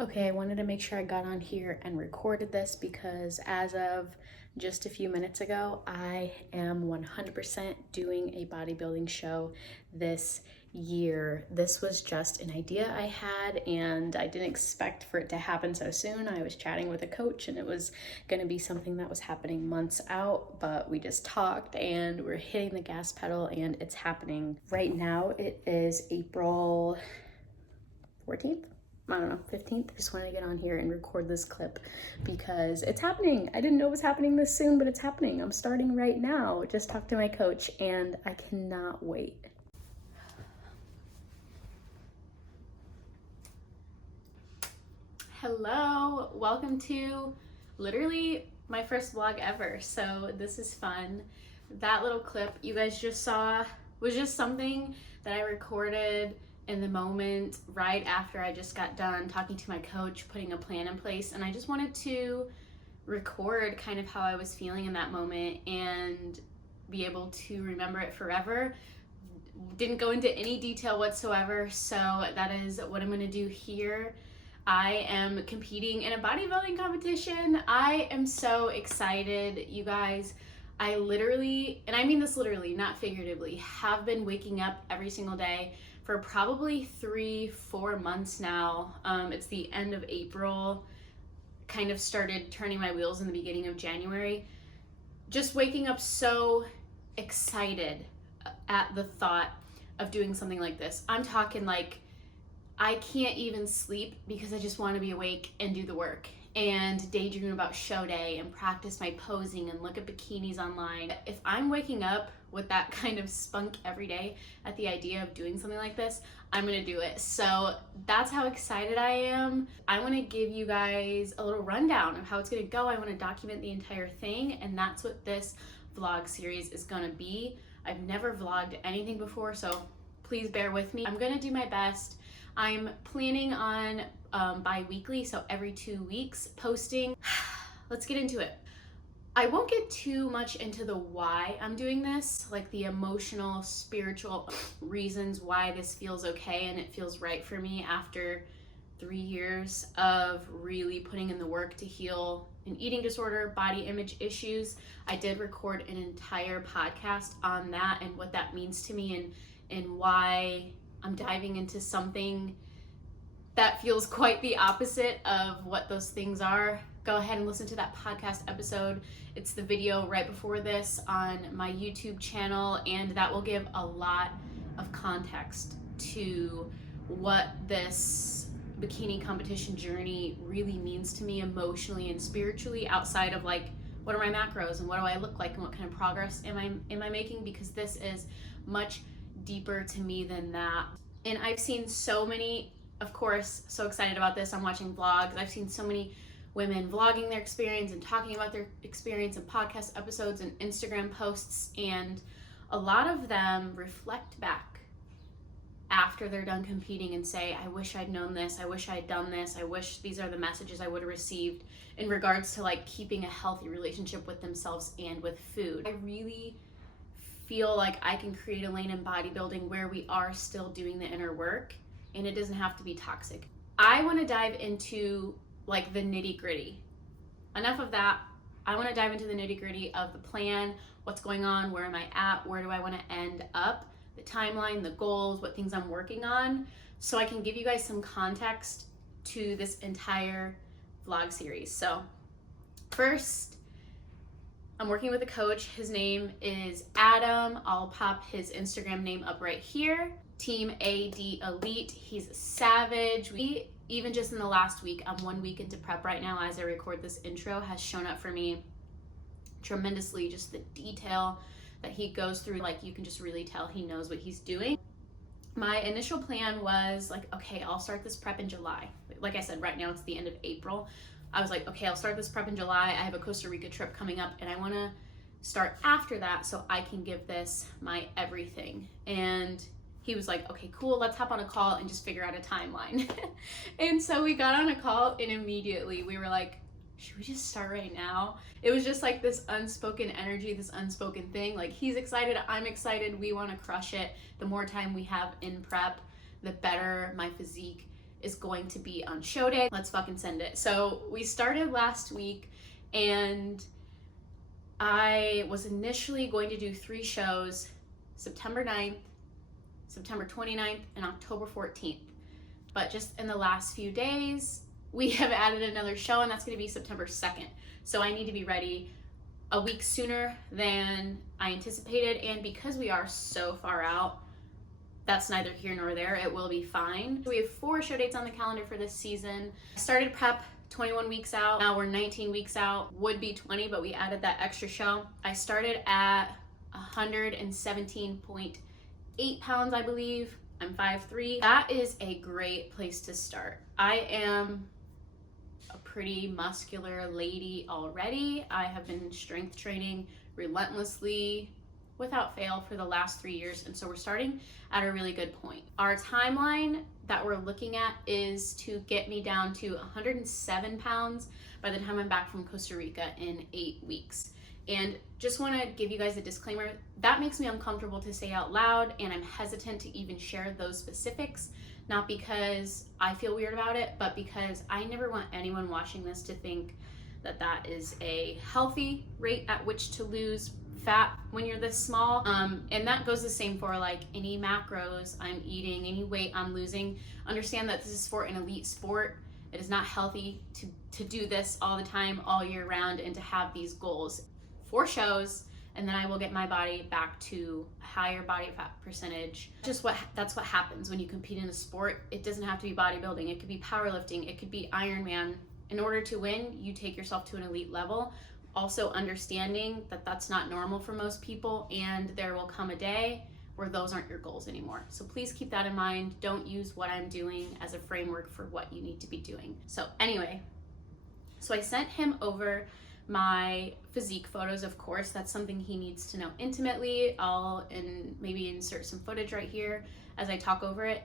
Okay, I wanted to make sure I got on here and recorded this because as of just a few minutes ago, I am 100% doing a bodybuilding show this year. This was just an idea I had and I didn't expect for it to happen so soon. I was chatting with a coach and it was going to be something that was happening months out, but we just talked and we're hitting the gas pedal and it's happening. Right now it is April 14th. I don't know, 15th. I just wanted to get on here and record this clip because it's happening. I didn't know it was happening this soon, but it's happening. I'm starting right now. Just talked to my coach and I cannot wait. Hello, welcome to literally my first vlog ever. So this is fun. That little clip you guys just saw was just something that I recorded in the moment right after I just got done talking to my coach, putting a plan in place, and I just wanted to record kind of how I was feeling in that moment and be able to remember it forever. Didn't go into any detail whatsoever, so that is what I'm going to do here. I am competing in a bodybuilding competition. I am so excited, you guys. I literally, and I mean this literally, not figuratively, have been waking up every single day for probably 3-4 months now. It's the end of April, kind of started turning my wheels in the beginning of January. Just waking up so excited at the thought of doing something like this. I'm talking like I can't even sleep because I just want to be awake and do the work and daydream about show day and practice my posing and look at bikinis online. If I'm waking up with that kind of spunk every day at the idea of doing something like this, I'm gonna do it. So that's how excited I am. I wanna give you guys a little rundown of how it's gonna go. I wanna document the entire thing, and that's what this vlog series is gonna be. I've never vlogged anything before, so please bear with me. I'm gonna do my best. I'm planning on bi-weekly, so every 2 weeks posting. Let's get into it. I won't get too much into the why I'm doing this, like the emotional, spiritual reasons why this feels okay and it feels right for me after 3 years of really putting in the work to heal an eating disorder, body image issues. I did record an entire podcast on that and what that means to me and why I'm diving into something that feels quite the opposite of what those things are. Go ahead and listen to that podcast episode. It's the video right before this on my YouTube channel, and that will give a lot of context to what this bikini competition journey really means to me emotionally and spiritually, outside of like what are my macros and what do I look like and what kind of progress am I making, because this is much deeper to me than that. And I've seen so many, of course, so excited about this. I'm watching vlogs. I've seen so many women vlogging their experience and talking about their experience in podcast episodes and Instagram posts, and a lot of them reflect back after they're done competing and say, I wish I'd known this, I wish I'd done this, I wish these are the messages I would have received in regards to like keeping a healthy relationship with themselves and with food. I really feel like I can create a lane in bodybuilding where we are still doing the inner work and it doesn't have to be toxic. I want to dive into like the nitty-gritty. Enough of that. I want to dive into the nitty-gritty of the plan, what's going on, where am I at, where do I want to end up, the timeline, the goals, what things I'm working on, so I can give you guys some context to this entire vlog series. So first, I'm working with a coach. His name is Adam. I'll pop his Instagram name up right here. Team AD Elite. He's a savage. Even just in the last week, I'm 1 week into prep right now as I record this intro, has shown up for me tremendously. Just the detail that he goes through, like you can just really tell he knows what he's doing. My initial plan was like, okay, I'll start this prep in July. Like I said, right now it's the end of April. I was like, okay, I'll start this prep in July. I have a Costa Rica trip coming up and I want to start after that so I can give this my everything. And he was like, okay, cool, let's hop on a call and just figure out a timeline. And so we got on a call and immediately we were like, should we just start right now? It was just like this unspoken energy, this unspoken thing. Like he's excited, I'm excited, we want to crush it. The more time we have in prep, the better my physique is going to be on show day. Let's fucking send it. So we started last week, and I was initially going to do 3 shows, September 9th, September 29th, and October 14th. But just in the last few days, we have added another show, and that's going to be September 2nd. So I need to be ready a week sooner than I anticipated, and because we are so far out, that's neither here nor there. It will be fine. We have 4 show dates on the calendar for this season. I started prep 21 weeks out. Now we're 19 weeks out. Would be 20, but we added that extra show. I started at 117.8 pounds, I believe. I'm 5'3". That is a great place to start. I am a pretty muscular lady already. I have been strength training relentlessly without fail for the last 3 years, and so we're starting at a really good point. Our timeline that we're looking at is to get me down to 107 pounds by the time I'm back from Costa Rica in 8 weeks. And just want to give you guys a disclaimer, that makes me uncomfortable to say out loud, and I'm hesitant to even share those specifics, not because I feel weird about it, but because I never want anyone watching this to think that that is a healthy rate at which to lose fat when you're this small. And that goes the same for like any macros I'm eating, any weight I'm losing. Understand that this is for an elite sport. It is not healthy to do this all the time, all year round, and to have these goals. 4 shows, and then I will get my body back to a higher body fat percentage. That's what happens when you compete in a sport. It doesn't have to be bodybuilding. It could be powerlifting. It could be Ironman. In order to win, you take yourself to an elite level. Also understanding that that's not normal for most people, and there will come a day where those aren't your goals anymore. So please keep that in mind. Don't use what I'm doing as a framework for what you need to be doing. So anyway, so I sent him over my physique photos. Of course, that's something he needs to know intimately. I'll maybe insert some footage right here as I talk over it.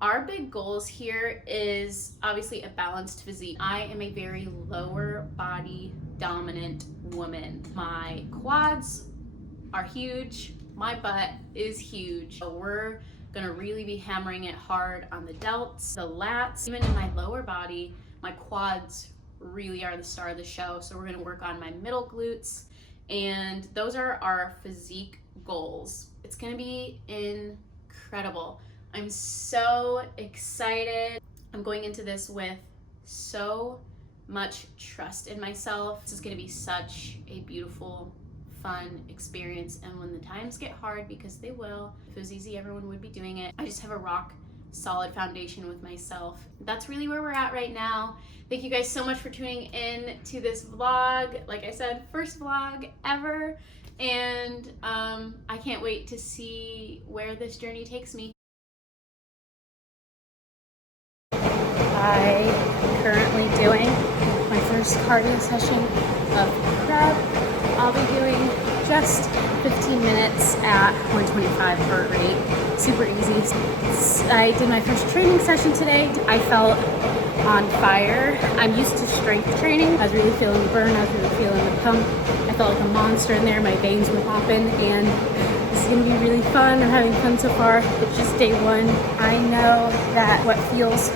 Our big goals here is obviously a balanced physique. I am a very lower body dominant woman. My quads are huge. My butt is huge. So we're gonna really be hammering it hard on the delts, the lats. Even in my lower body, my quads really are the star of the show. So we're gonna work on my middle glutes, and those are our physique goals. It's gonna be incredible. I'm so excited. I'm going into this with so much trust in myself. This is gonna be such a beautiful, fun experience. And when the times get hard, because they will, if it was easy, everyone would be doing it. I just have a rock solid foundation with myself. That's really where we're at right now. Thank you guys so much for tuning in to this vlog. Like I said, first vlog ever. And I can't wait to see where this journey takes me. I am currently doing my first cardio session of prep. I'll be doing just 15 minutes at 125 heart rate. Super easy. I did my first training session today. I felt on fire. I'm used to strength training. I was really feeling the burn. I was really feeling the pump. I felt like a monster in there. My veins were popping, and this is gonna be really fun. I'm having fun so far. It's just day 1. I know that what feels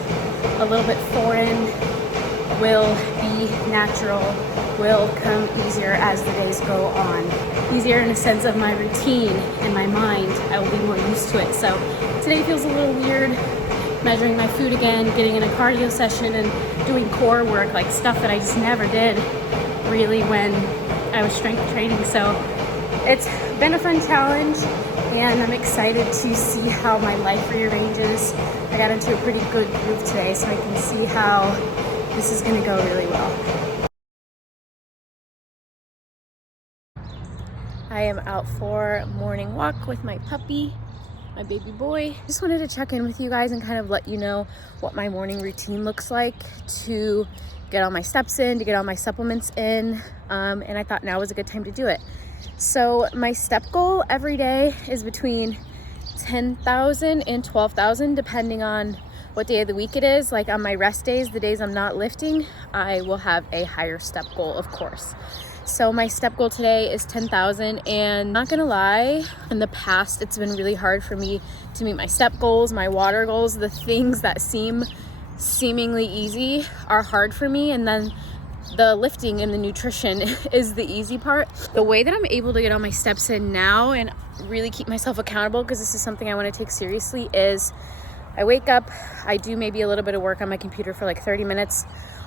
a little bit foreign will be natural, will come easier as the days go on. Easier in a sense of my routine and my mind. I will be more used to it. So today feels a little weird, measuring my food again, getting in a cardio session and doing core work, like stuff that I just never did really when I was strength training. So it's been a fun challenge, and I'm excited to see how my life rearranges. I got into a pretty good groove today, so I can see how this is gonna go really well. I am out for a morning walk with my puppy, my baby boy. Just wanted to check in with you guys and kind of let you know what my morning routine looks like to get all my steps in, to get all my supplements in, and I thought now was a good time to do it. So my step goal every day is between 10,000 and 12,000, depending on what day of the week it is. Like on my rest days, the days I'm not lifting, I will have a higher step goal, of course. So my step goal today is 10,000, and not gonna lie, in the past it's been really hard for me to meet my step goals, my water goals, the things that seem seemingly easy are hard for me, and then the lifting and the nutrition is the easy part. The way that I'm able to get all my steps in now and really keep myself accountable, because this is something I want to take seriously, is I wake up, I do maybe a little bit of work on my computer for like 30 minutes.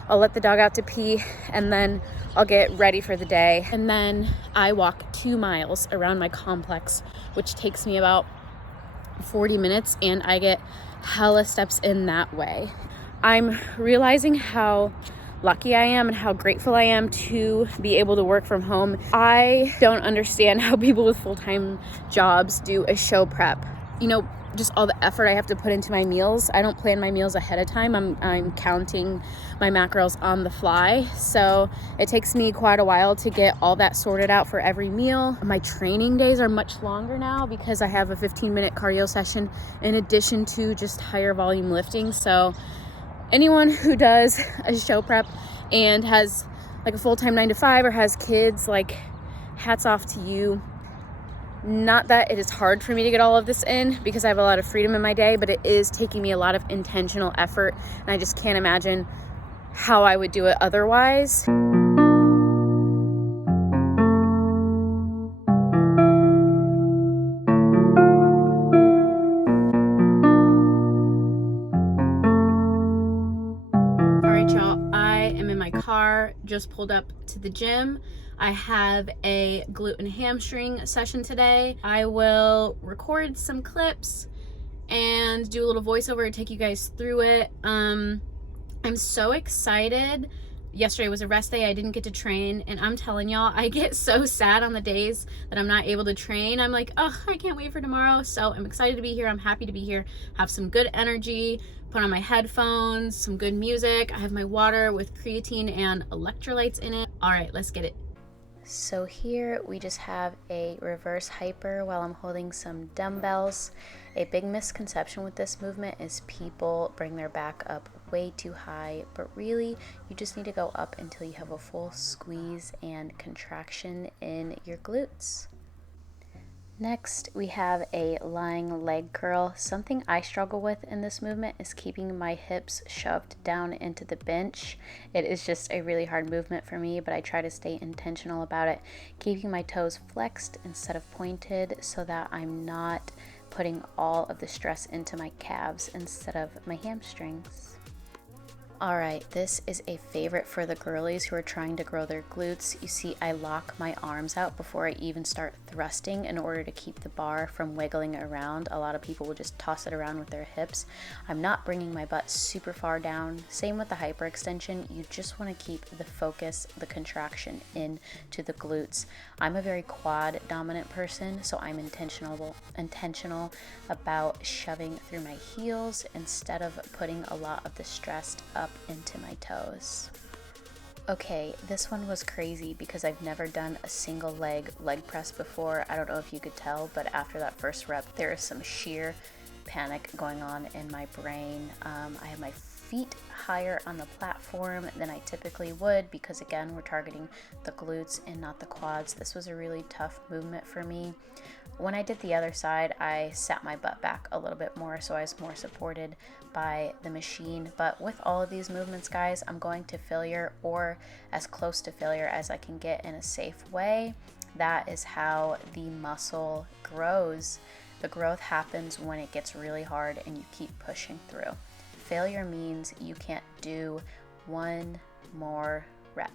I'll let the dog out to pee, and then I'll get ready for the day. And then I walk 2 miles around my complex, which takes me about 40 minutes, and I get hella steps in that way. I'm realizing how lucky I am and how grateful I am to be able to work from home. I don't understand how people with full-time jobs do a show prep. You know, just all the effort I have to put into my meals. I don't plan my meals ahead of time. I'm counting my macros on the fly. So it takes me quite a while to get all that sorted out for every meal. My training days are much longer now because I have a 15-minute cardio session in addition to just higher volume lifting. So anyone who does a show prep and has like a full-time 9 to 5 or has kids, like, hats off to you. Not that it is hard for me to get all of this in because I have a lot of freedom in my day, but it is taking me a lot of intentional effort, and I just can't imagine how I would do it otherwise. All right, y'all, I am in my car, just pulled up to the gym. I have a glute and hamstring session today. I will record some clips and do a little voiceover and take you guys through it. I'm so excited. Yesterday was a rest day. I didn't get to train, and I'm telling y'all, I get so sad on the days that I'm not able to train. I'm like, oh, I can't wait for tomorrow. So I'm excited to be here. I'm happy to be here. Have some good energy, put on my headphones, some good music. I have my water with creatine and electrolytes in it. All right, let's get it. So here we just have a reverse hyper while I'm holding some dumbbells. A big misconception with this movement is people bring their back up way too high, but really you just need to go up until you have a full squeeze and contraction in your glutes. Next, we have a lying leg curl. Something I struggle with in this movement is keeping my hips shoved down into the bench. It is just a really hard movement for me, but I try to stay intentional about it, keeping my toes flexed instead of pointed so that I'm not putting all of the stress into my calves instead of my hamstrings. Alright, this is a favorite for the girlies who are trying to grow their glutes. You see, I lock my arms out before I even start thrusting in order to keep the bar from wiggling around. A lot of people will just toss it around with their hips. I'm not bringing my butt super far down. Same with the hyperextension. You just want to keep the focus, the contraction into the glutes. I'm a very quad dominant person, so I'm intentional about shoving through my heels instead of putting a lot of the stress up into my toes. Okay, this one was crazy because I've never done a single leg press before. I don't know if you could tell, but after that first rep, there is some sheer panic going on in my brain. I have my feet higher on the platform than I typically would because, again, we're targeting the glutes and not the quads. This was a really tough movement for me. When I did the other side, I sat my butt back a little bit more, so I was more supported by the machine. But with all of these movements, guys, I'm going to failure or as close to failure as I can get in a safe way. That is how the muscle grows. The growth happens when it gets really hard and you keep pushing through. Failure means you can't do one more rep.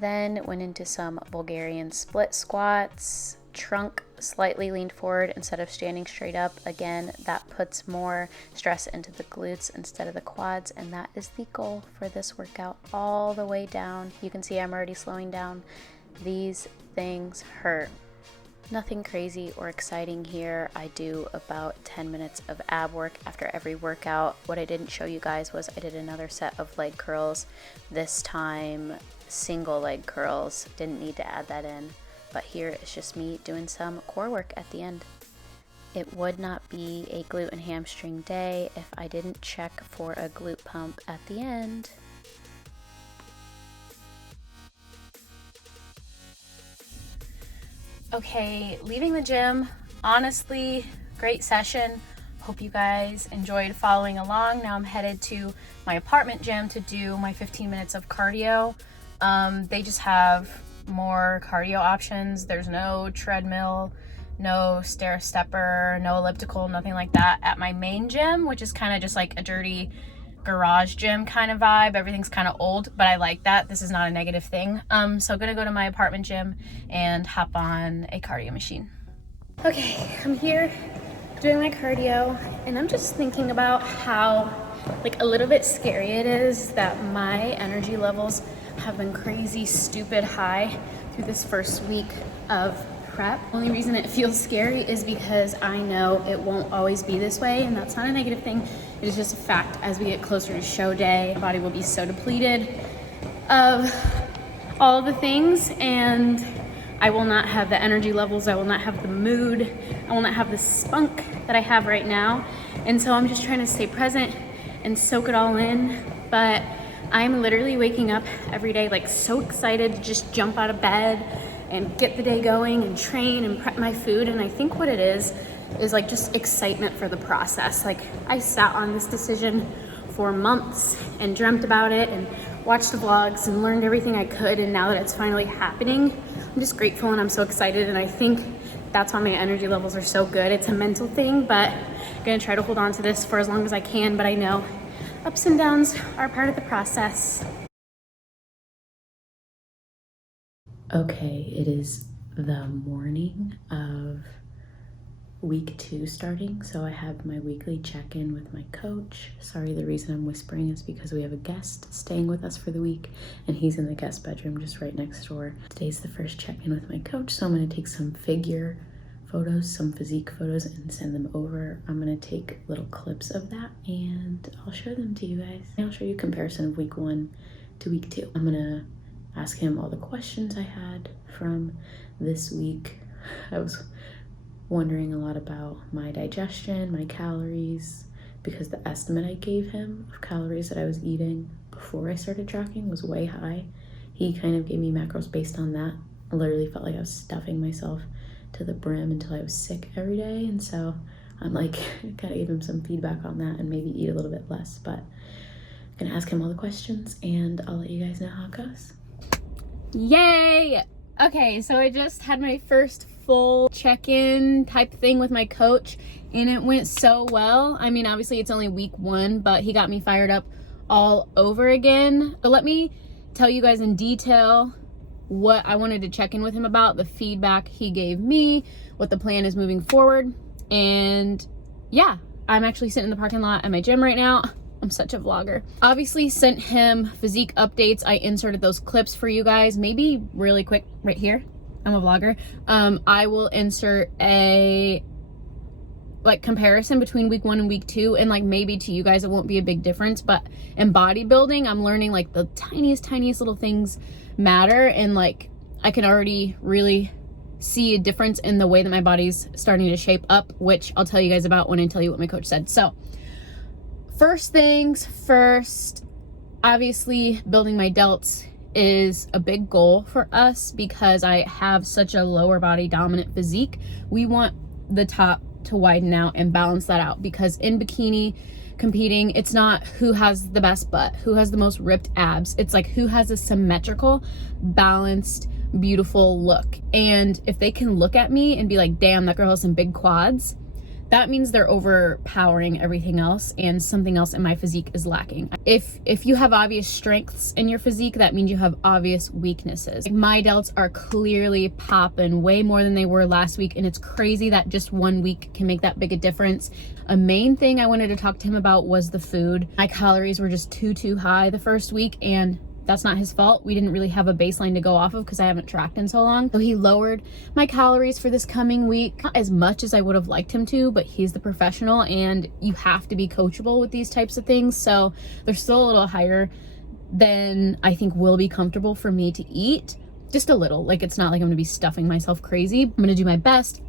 Then went into some Bulgarian split squats. Trunk slightly leaned forward instead of standing straight up. Again, that puts more stress into the glutes instead of the quads, and that is the goal for this workout all the way down. You can see I'm already slowing down. These things hurt. Nothing crazy or exciting here. I do about 10 minutes of ab work after every workout. What I didn't show you guys was I did another set of leg curls. This time, single leg curls. Didn't need to add that in. But here it's just me doing some core work at the end. It would not be a glute and hamstring day if I didn't check for a glute pump at the end. Okay, leaving the gym, honestly, great session. Hope you guys enjoyed following along. Now I'm headed to my apartment gym to do my 15 minutes of cardio. They just have more cardio options. There's no treadmill, no stair stepper, no elliptical, nothing like that at my main gym, which is kind of just like a dirty garage gym kind of vibe. Everything's kind of old, but I like that. This is not a negative thing. So I'm gonna go to my apartment gym and hop on a cardio machine. Okay, I'm here doing my cardio, and I'm just thinking about how like a little bit scary it is that my energy levels have been crazy stupid high through this first week of prep. Only reason it feels scary is because I know it won't always be this way, and that's not a negative thing. It is just a fact. As we get closer to show day, my body will be so depleted of all the things, and I will not have the energy levels, I will not have the mood, I will not have the spunk that I have right now. And so I'm just trying to stay present and soak it all in. But I'm literally waking up every day like so excited to just jump out of bed and get the day going and train and prep my food. And I think what it is like just excitement for the process. Like I sat on this decision for months and dreamt about it and watched the vlogs and learned everything I could. And now that it's finally happening, I'm just grateful and I'm so excited. And I think that's why my energy levels are so good. It's a mental thing, but I'm gonna try to hold on to this for as long as I can. But I know ups and downs are part of the process. Okay, it is the morning of week 2 starting, so I have my weekly check-in with my coach. Sorry, the reason I'm whispering is because we have a guest staying with us for the week, and he's in the guest bedroom just right next door. Today's the first check-in with my coach, so I'm going to take some figure photos, some physique photos, and send them over. I'm going to take little clips of that, and I'll show them to you guys. I'll show you a comparison of week 1 to week 2. I'm going to ask him all the questions I had from this week. I was wondering a lot about my digestion, my calories, because the estimate I gave him of calories that I was eating before I started tracking was way high. He kind of gave me macros based on that. I literally felt like I was stuffing myself to the brim until I was sick every day, and so I'm like kind of give him some feedback on that and maybe eat a little bit less. But I'm gonna ask him all the questions and I'll let you guys know how it goes. Yay! Okay, so I just had my first full check-in type thing with my coach, and it went so well. I mean, obviously it's only week 1, but he got me fired up all over again. But let me tell you guys in detail what I wanted to check in with him about, the feedback he gave me, what the plan is moving forward. And yeah, I'm actually sitting in the parking lot at my gym right now. I'm such a vlogger. Obviously sent him physique updates. I inserted those clips for you guys, maybe really quick right here. I'm a vlogger. I will insert a like comparison between week 1 and week 2, and like maybe to you guys it won't be a big difference, but in bodybuilding I'm learning like the tiniest little things matter, and like I can already really see a difference in the way that my body's starting to shape up, which I'll tell you guys about when I tell you what my coach said. So first things first, obviously building my delts is a big goal for us because I have such a lower body dominant physique. We want the top to widen out and balance that out, because in bikini competing, it's not who has the best butt, who has the most ripped abs. It's like who has a symmetrical, balanced, beautiful look. And if they can look at me and be like, damn, that girl has some big quads, that means they're overpowering everything else and something else in my physique is lacking. If you have obvious strengths in your physique, that means you have obvious weaknesses. Like my delts are clearly popping way more than they were last week, and it's crazy that just 1 week can make that big a difference. A main thing I wanted to talk to him about was the food. My calories were just too high the first week, and that's not his fault. We didn't really have a baseline to go off of because I haven't tracked in so long. So he lowered my calories for this coming week. Not as much as I would have liked him to, but he's the professional and you have to be coachable with these types of things. So they're still a little higher than I think will be comfortable for me to eat. Just a little. Like it's not like I'm gonna be stuffing myself crazy. I'm gonna do my best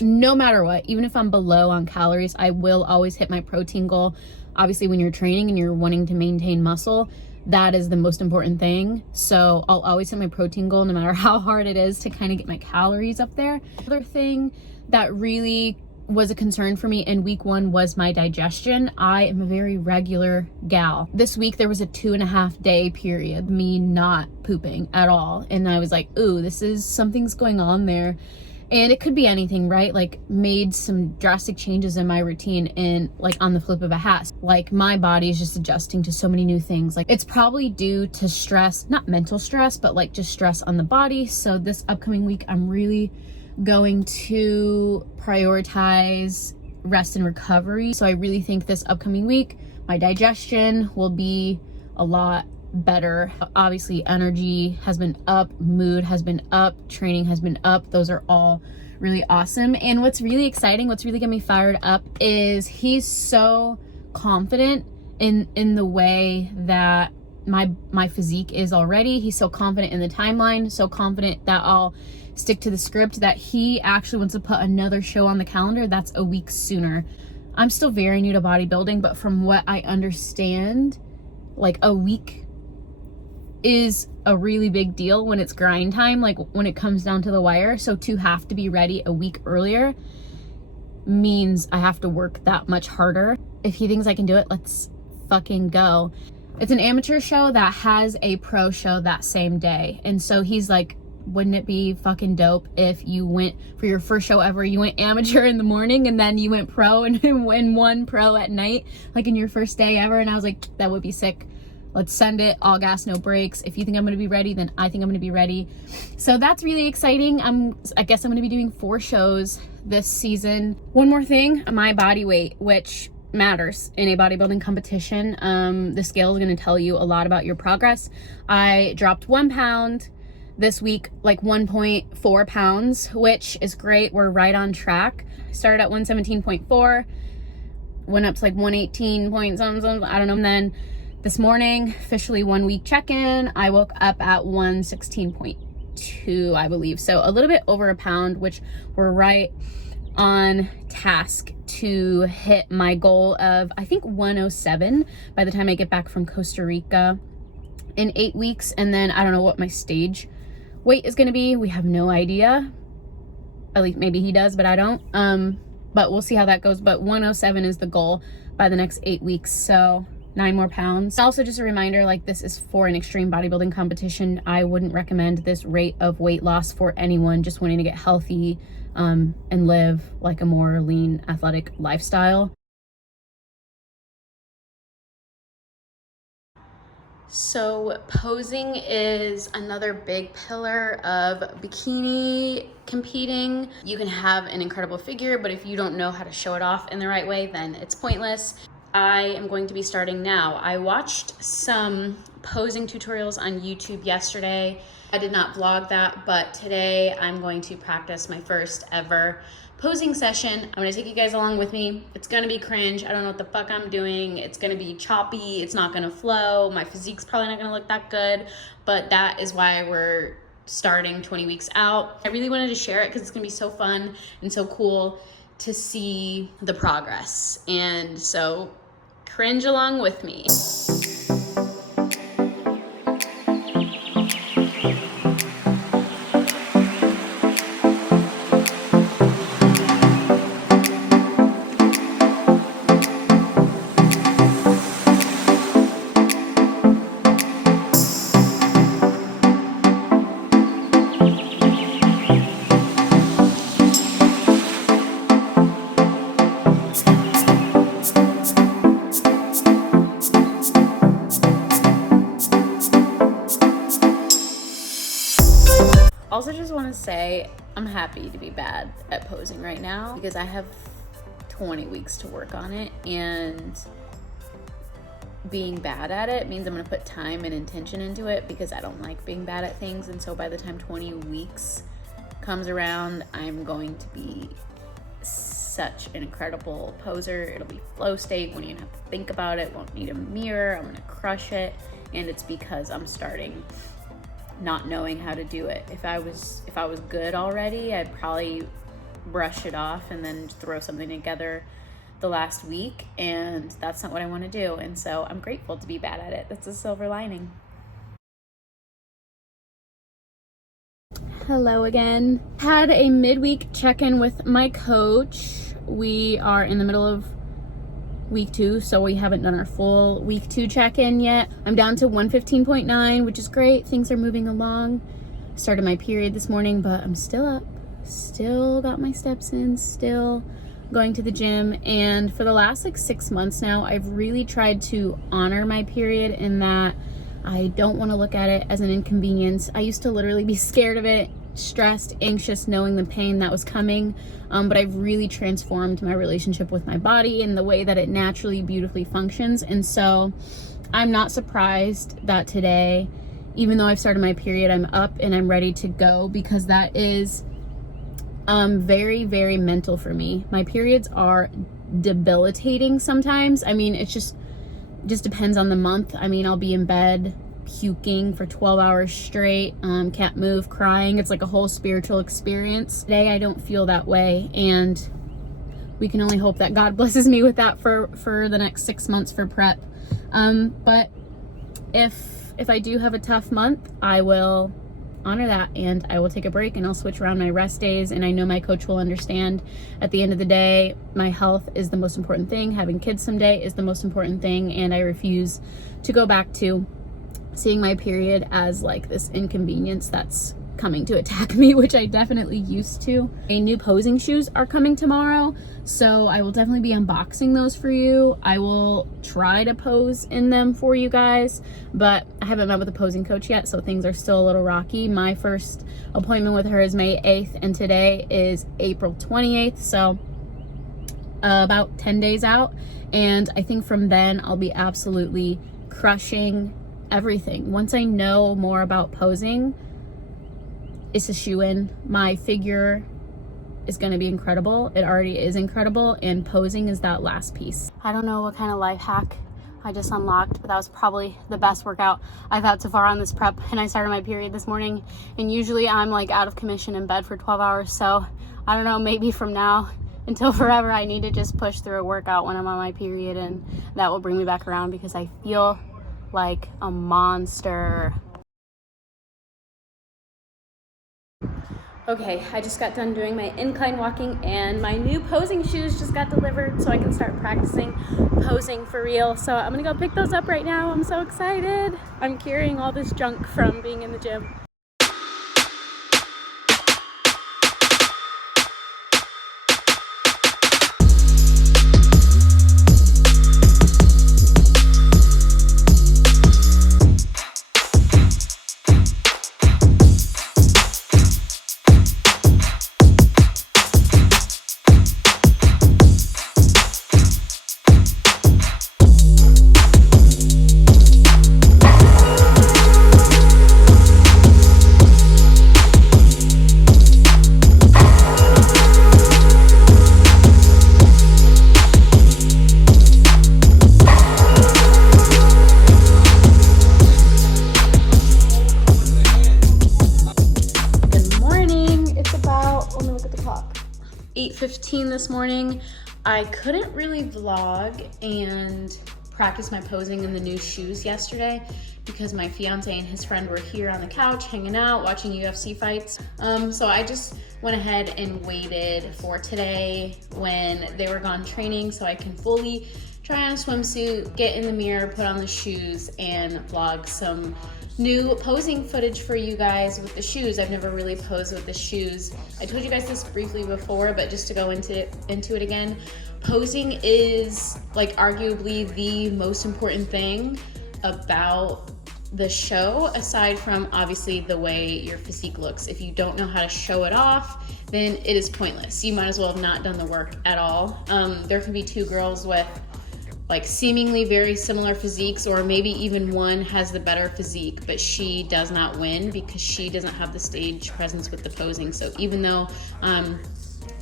no matter what. Even if I'm below on calories, I will always hit my protein goal. Obviously when you're training and you're wanting to maintain muscle, that is the most important thing. So I'll always hit my protein goal no matter how hard it is to kind of get my calories up there. Another thing that really was a concern for me in week 1 was my digestion. I am a very regular gal. This week there was a 2.5 day period, me not pooping at all. And I was like, ooh, something's going on there. And it could be anything, right? Like, made some drastic changes in my routine and like on the flip of a hat. Like, my body is just adjusting to so many new things. Like, it's probably due to stress, not mental stress, but like just stress on the body. So this upcoming week, I'm really going to prioritize rest and recovery. So I really think this upcoming week, my digestion will be a lot better. Obviously, energy has been up, mood has been up, training has been up. Those are all really awesome. And what's really exciting, what's really getting me fired up is he's so confident in the way that my physique is already. He's so confident in the timeline, so confident that I'll stick to the script, that he actually wants to put another show on the calendar that's a week sooner. I'm still very new to bodybuilding, but from what I understand, like, a week is a really big deal when it's grind time, like when it comes down to the wire. So to have to be ready a week earlier means I have to work that much harder. If he thinks I can do it, let's fucking go. It's an amateur show that has a pro show that same day. And so he's like, wouldn't it be fucking dope if you went for your first show ever, you went amateur in the morning and then you went pro and won pro at night, like in your first day ever? And I was like, that would be sick. Let's send it, all gas, no brakes. If you think I'm gonna be ready, then I think I'm gonna be ready. So that's really exciting. I guess I'm gonna be doing 4 shows this season. One more thing, my body weight, which matters in a bodybuilding competition. The scale is gonna tell you a lot about your progress. I dropped 1 pound this week, like 1.4 pounds, which is great. We're right on track. Started at 117.4, went up to like 118 point something, I don't know. And then this morning, officially 1 week check-in, I woke up at 116.2, I believe. So a little bit over a pound, which we're right on task to hit my goal of, I think, 107 by the time I get back from Costa Rica in 8 weeks. And then I don't know what my stage weight is gonna be. We have no idea. At least maybe he does, but I don't. But we'll see how that goes. But 107 is the goal by the next 8 weeks. So 9 more pounds. Also, just a reminder, like, this is for an extreme bodybuilding competition. I wouldn't recommend this rate of weight loss for anyone just wanting to get healthy and live like a more lean, athletic lifestyle. So posing is another big pillar of bikini competing. You can have an incredible figure, but if you don't know how to show it off in the right way, then it's pointless. I am going to be starting now. I watched some posing tutorials on YouTube yesterday. I did not vlog that, but today I'm going to practice my first ever posing session. I'm gonna take you guys along with me. It's gonna be cringe. I don't know what the fuck I'm doing. It's gonna be choppy. It's not gonna flow. My physique's probably not gonna look that good, but that is why we're starting 20 weeks out. I really wanted to share it because it's gonna be so fun and so cool to see the progress. And so cringe along with me. Also, just want to say I'm happy to be bad at posing right now because I have 20 weeks to work on it, and being bad at it means I'm going to put time and intention into it because I don't like being bad at things. And so by the time 20 weeks comes around, I'm going to be such an incredible poser. It'll be flow state, won't even have to think about it, won't need a mirror. I'm going to crush it, and it's because I'm starting not knowing how to do it. If I was good already, I'd probably brush it off and then throw something together the last week, and that's not what I want to do. And so I'm grateful to be bad at it. That's a silver lining. Hello again. Had a midweek check-in with my coach. we are in the middle of week 2, so we haven't done our full week 2 check-in yet. I'm down to 115.9, which is great. Things are moving along. Started my period this morning, but I'm still up. Still got my steps in, still going to the gym. And for the last like 6 months now, I've really tried to honor my period in that I don't want to look at it as an inconvenience. I used to literally be scared of it, stressed, anxious, knowing the pain that was coming. But I've really transformed my relationship with my body and the way that it naturally, beautifully functions. And so I'm not surprised that today, even though I've started my period, I'm up and I'm ready to go, because that is very, very mental for me. My periods are debilitating sometimes. I mean, it just depends on the month. I mean, I'll be in bed puking for 12 hours straight, can't move, crying. It's like a whole spiritual experience. Today I don't feel that way, and we can only hope that God blesses me with that for the next 6 months for prep. But if I do have a tough month, I will honor that, and I will take a break, and I'll switch around my rest days. And I know my coach will understand. At the end of the day, my health is the most important thing. Having kids someday is the most important thing, and I refuse to go back to seeing my period as like this inconvenience that's coming to attack me, which I definitely used to. New posing shoes are coming tomorrow, so I will definitely be unboxing those for you. I will try to pose in them for you guys, but I haven't met with a posing coach yet, so things are still a little rocky. My first appointment with her is May 8th, and today is April 28th, so about 10 days out. And I think from then I'll be absolutely crushing everything. Once I know more about posing, it's a shoe-in. My figure is going to be incredible. It already is incredible, and posing is that last piece. I don't know what kind of life hack I just unlocked, but that was probably the best workout I've had so far on this prep. And I started my period this morning, and usually I'm like out of commission in bed for 12 hours. So I don't know, maybe from now until forever, I need to just push through a workout when I'm on my period, and that will bring me back around, because I feel like a monster. Okay, I just got done doing my incline walking, and my new posing shoes just got delivered, so I can start practicing posing for real. So I'm gonna go pick those up right now. I'm so excited. I'm carrying all this junk from being in the gym. Good morning. It's about, let me look at the clock, 8:15 this morning. I couldn't really vlog and practice my posing in the new shoes yesterday because my fiance and his friend were here on the couch hanging out, watching UFC fights. So I just went ahead and waited for today when they were gone training so I can fully try on a swimsuit, get in the mirror, put on the shoes, and vlog some new posing footage for you guys with the shoes. I've never really posed with the shoes. I told you guys this briefly before, but just to go into it again, posing is like arguably the most important thing about the show, aside from obviously the way your physique looks. If you don't know how to show it off, then it is pointless. You might as well have not done the work at all. There can be two girls with like seemingly very similar physiques, or maybe even one has the better physique, but she does not win because she doesn't have the stage presence with the posing. So even though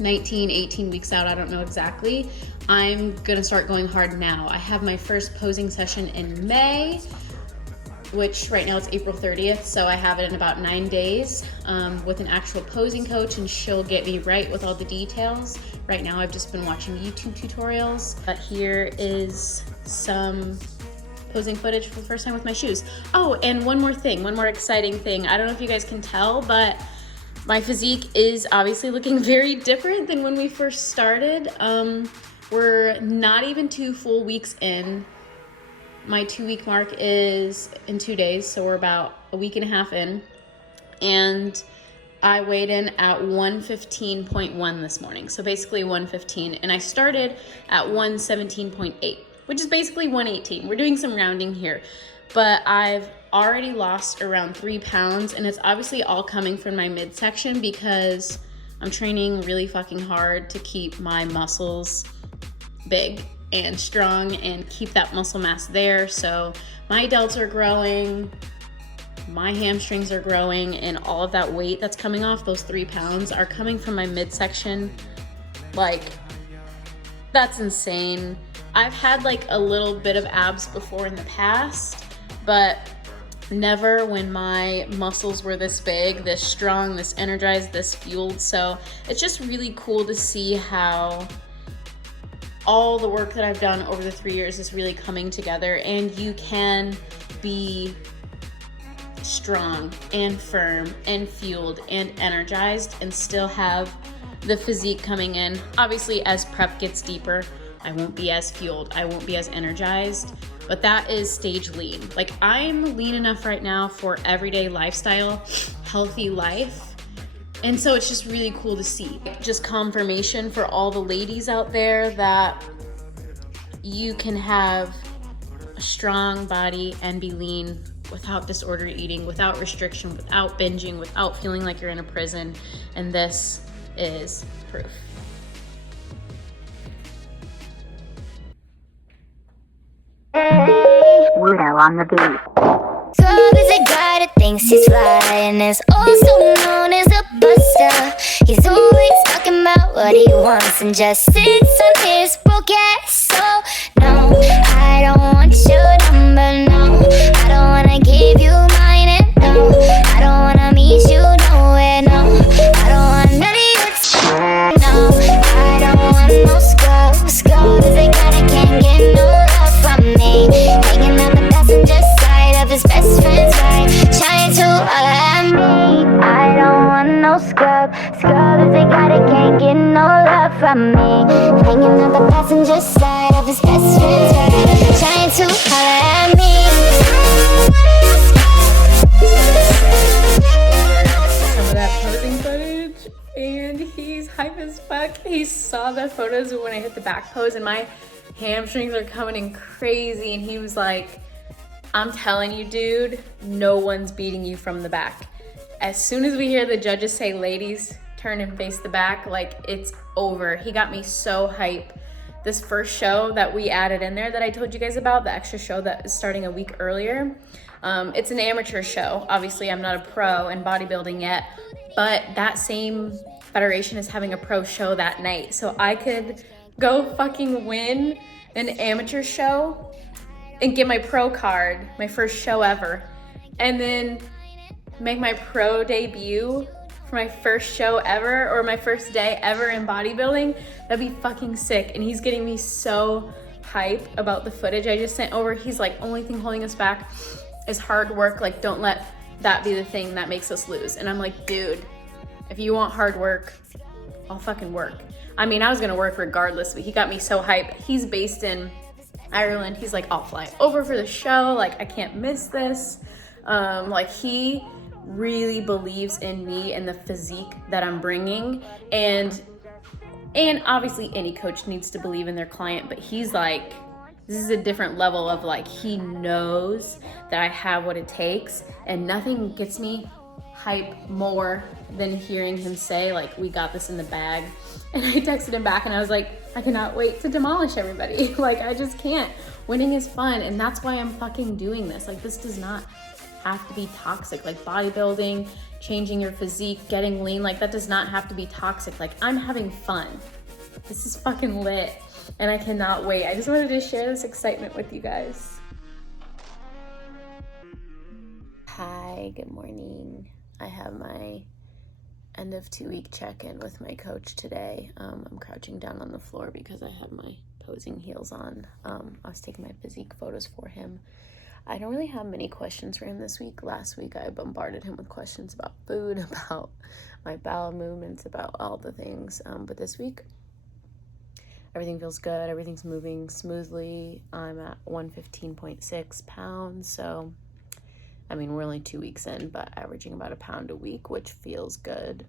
19, 18 weeks out, I don't know exactly, I'm gonna start going hard now. I have my first posing session in May, which right now it's April 30th, so I have it in about 9 days with an actual posing coach, and she'll get me right with all the details. Right now I've just been watching YouTube tutorials, but here is some posing footage for the first time with my shoes. Oh, and one more thing, one more exciting thing. I don't know if you guys can tell, but My physique is obviously looking very different than when we first started. We're not even 2 full weeks in. My 2-week mark is in 2 days, so we're about a week and a half in. And I weighed in at 115.1 this morning, so basically 115. And I started at 117.8, which is basically 118. We're doing some rounding here, but I've already lost around 3 pounds, and it's obviously all coming from my midsection because I'm training really fucking hard to keep my muscles big and strong and keep that muscle mass there. So my delts are growing, my hamstrings are growing, and all of that weight that's coming off, those 3 pounds, are coming from my midsection. Like, that's insane. I've had like a little bit of abs before in the past, but never when my muscles were this big, this strong, this energized, this fueled. So it's just really cool to see how all the work that I've done over the 3 years is really coming together, and you can be strong and firm and fueled and energized and still have the physique coming in. Obviously, as prep gets deeper, I won't be as fueled, I won't be as energized, but that is stage lean. Like, I'm lean enough right now for everyday lifestyle, healthy life. And so it's just really cool to see. Just confirmation for all the ladies out there that you can have a strong body and be lean without disordered eating, without restriction, without binging, without feeling like you're in a prison. And this is proof. Ludo on the beat. Club is a guy that thinks he's fly and is also known as a buster. He's always talking about what he wants and just sits on his broke ass. So no, I don't want your number, no. I don't wanna give you mine, and no, I don't wanna meet you nowhere, no. I don't want none of your no. I don't want no scrubs. Scrubs is a guy that can't get no love from me. Hanging out the passenger side of his best friend's ride, trying to holler at me. I don't want no scrub. Scrub is a guy that can't get no love from me. Hanging out the passenger side of his best friend's ride, trying to holler at me. Some of that posing footage, and he's hype as fuck. He saw the photos of when I hit the back pose and my hamstrings are coming in crazy, and he was like, I'm telling you, dude, no one's beating you from the back. As soon as we hear the judges say, ladies, turn and face the back, like, it's over. He got me so hype. This first show that we added in there that I told you guys about, the extra show that is starting a week earlier, it's an amateur show. Obviously, I'm not a pro in bodybuilding yet, but that same federation is having a pro show that night. So I could go fucking win an amateur show and get my pro card, my first show ever, and then make my pro debut for my first show ever, or my first day ever in bodybuilding. That'd be fucking sick. And he's getting me so hype about the footage I just sent over. He's like, only thing holding us back is hard work. Like, don't let that be the thing that makes us lose. And I'm like, dude, if you want hard work, I'll fucking work. I mean, I was gonna work regardless, but he got me so hype. He's based in Ireland. He's like, I'll fly over for the show. Like, I can't miss this. Like, he really believes in me and the physique that I'm bringing. And obviously any coach needs to believe in their client, but he's like, this is a different level of like, he knows that I have what it takes, and nothing gets me hype more than hearing him say, like, we got this in the bag. And I texted him back and I was like, I cannot wait to demolish everybody. Like, I just can't. Winning is fun, and that's why I'm fucking doing this. Like, this does not have to be toxic. Like, bodybuilding, changing your physique, getting lean, like, that does not have to be toxic. Like, I'm having fun. This is fucking lit, and I cannot wait. I just wanted to share this excitement with you guys. Hi, good morning. I have my end of 2-week check-in with my coach today. I'm crouching down on the floor because I have my posing heels on. I was taking my physique photos for him. I don't really have many questions for him this week. Last week I bombarded him with questions about food, about my bowel movements, about all the things. But this week, everything feels good. Everything's moving smoothly. I'm at 115.6 pounds. So, I mean, we're only 2 weeks in, but averaging about a pound a week, which feels good.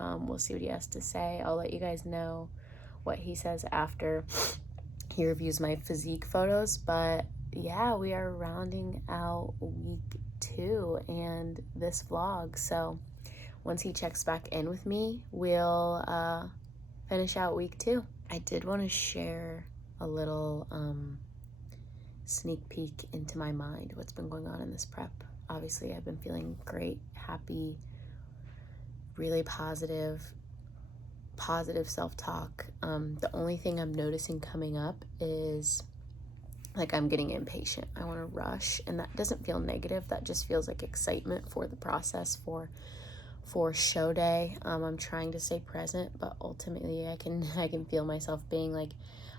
We'll see what he has to say. I'll let you guys know what he says after he reviews my physique photos. But yeah, we are rounding out week 2 and this vlog. So once he checks back in with me, we'll finish out week 2. I did want to share a little sneak peek into my mind, what's been going on in this prep. Obviously, I've been feeling great, happy, really positive self-talk. The only thing I'm noticing coming up is like I'm getting impatient. I want to rush, and that doesn't feel negative. That just feels like excitement for the process, for show day. I'm trying to stay present, but ultimately I can feel myself being like,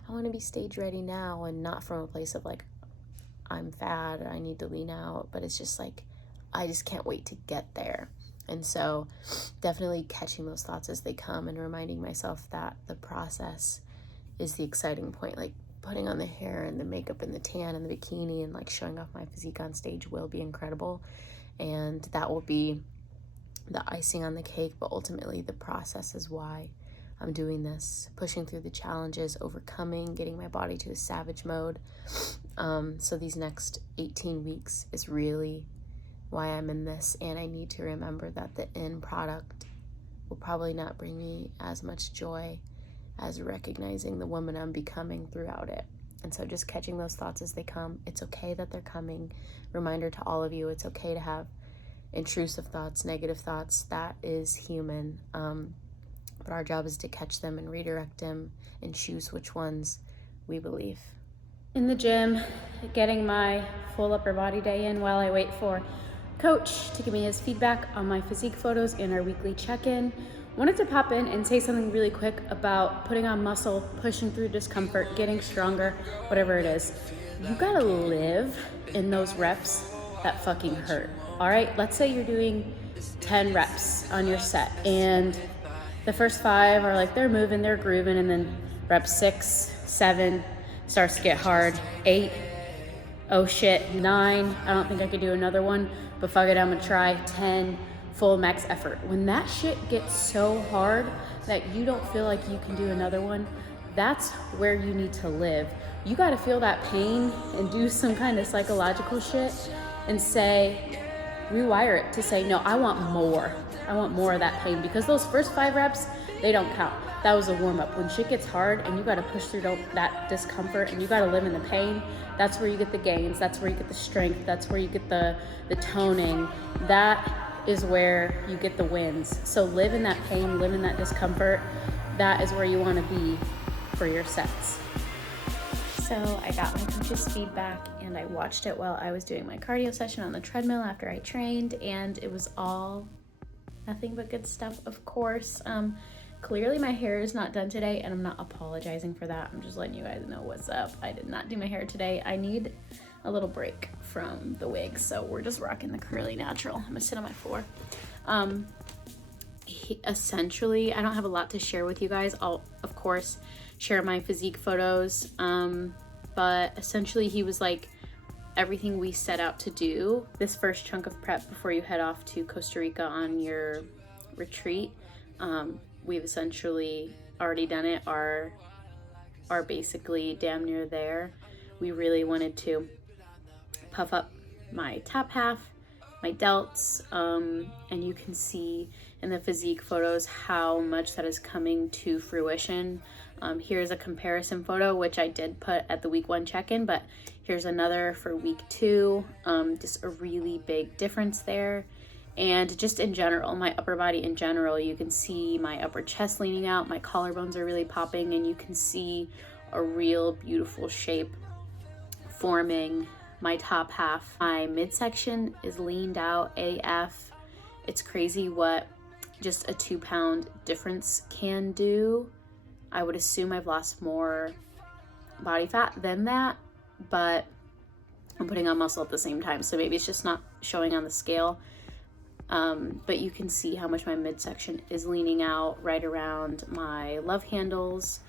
I want to be stage ready now, and not from a place of like I'm fat, I need to lean out, but it's just like I just can't wait to get there. And so definitely catching those thoughts as they come and reminding myself that the process is the exciting point. Like putting on the hair and the makeup and the tan and the bikini and like showing off my physique on stage will be incredible, and that will be the icing on the cake. But ultimately the process is why I'm doing this, pushing through the challenges, overcoming, getting my body to a savage mode. So these next 18 weeks is really why I'm in this, and I need to remember that the end product will probably not bring me as much joy as recognizing the woman I'm becoming throughout it. And so just catching those thoughts as they come. It's okay that they're coming. Reminder to all of you, it's okay to have intrusive thoughts, negative thoughts. That is human. But our job is to catch them and redirect them and choose which ones we believe. In the gym, getting my full upper body day in while I wait for Coach to give me his feedback on my physique photos in our weekly check-in. Wanted to pop in and say something really quick about putting on muscle, pushing through discomfort, getting stronger, whatever it is. You gotta live in those reps that fucking hurt. All right, let's say you're doing 10 reps on your set, and the first 5 are like they're moving, they're grooving, and then rep 6, 7 starts to get hard. 8, oh shit, 9, I don't think I could do another one, but fuck it, I'm gonna try. 10, full max effort. When that shit gets so hard that you don't feel like you can do another one, that's where you need to live. You gotta feel that pain and do some kind of psychological shit and say, rewire it to say, no, I want more. I want more of that pain, because those first 5 reps, they don't count. That was a warm-up. When shit gets hard and you got to push through that discomfort and you got to live in the pain, that's where you get the gains. That's where you get the strength. That's where you get the toning. That is where you get the wins. So live in that pain, live in that discomfort. That is where you want to be for your sets. So I got my coach's feedback and I watched it while I was doing my cardio session on the treadmill after I trained, and it was all nothing but good stuff, of course. Clearly my hair is not done today, and I'm not apologizing for that. I'm just letting you guys know what's up. I did not do my hair today. I need a little break from the wig, so we're just rocking the curly natural. I'm gonna sit on my floor. Essentially, I don't have a lot to share with you guys. I'll, of course, share my physique photos, but essentially he was like, everything we set out to do this first chunk of prep before you head off to Costa Rica on your retreat, we've essentially already done it, are basically damn near there. We really wanted to puff up my top half, my delts, and you can see in the physique photos how much that is coming to fruition. Here's a comparison photo, which I did put at the week 1 check-in, but here's another for week 2. Just a really big difference there. And just in general, my upper body in general, you can see my upper chest leaning out, my collarbones are really popping, and you can see a real beautiful shape forming my top half. My midsection is leaned out AF. It's crazy what just a 2-pound difference can do. I would assume I've lost more body fat than that, but I'm putting on muscle at the same time, so maybe it's just not showing on the scale. But you can see how much my midsection is leaning out right around my love handles.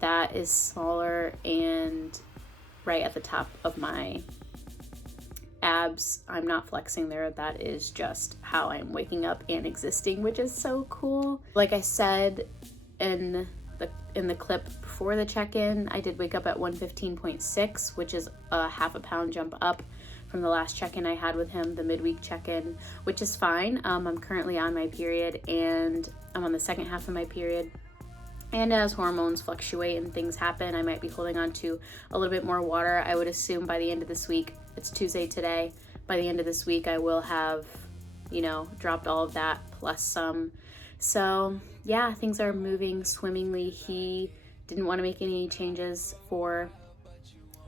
That is smaller, and right at the top of my abs, I'm not flexing there. That is just how I'm waking up and existing, which is so cool. Like I said in the clip before the check-in, I did wake up at 115.6, which is a half a pound jump up from the last check-in I had with him, the midweek check-in, which is fine. I'm currently on my period, and I'm on the second half of my period. And as hormones fluctuate and things happen, I might be holding on to a little bit more water. I would assume by the end of this week, it's Tuesday today, by the end of this week I will have, you know, dropped all of that plus some. So yeah, things are moving swimmingly. He didn't want to make any changes for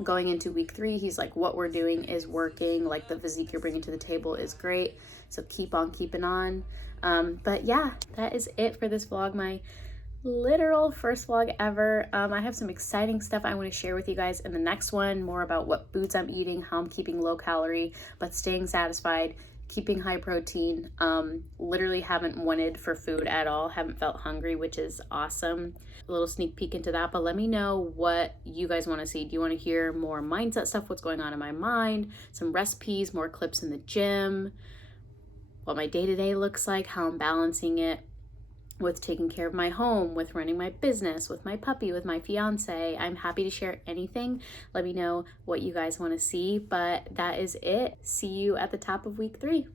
going into week 3. He's like, what we're doing is working, like the physique you're bringing to the table is great, so keep on keeping on. But yeah, that is it for this vlog, my literal first vlog ever. I have some exciting stuff I want to share with you guys in the next one, more about what foods I'm eating, how I'm keeping low calorie but staying satisfied, keeping high protein. Literally haven't wanted for food at all, haven't felt hungry, which is awesome. A little sneak peek into that, but let me know what you guys want to see. Do you want to hear more mindset stuff, what's going on in my mind, some recipes, more clips in the gym, what my day-to-day looks like, how I'm balancing it with taking care of my home, with running my business, with my puppy, with my fiance? I'm happy to share anything. Let me know what you guys want to see, but that is it. See you at the top of week 3.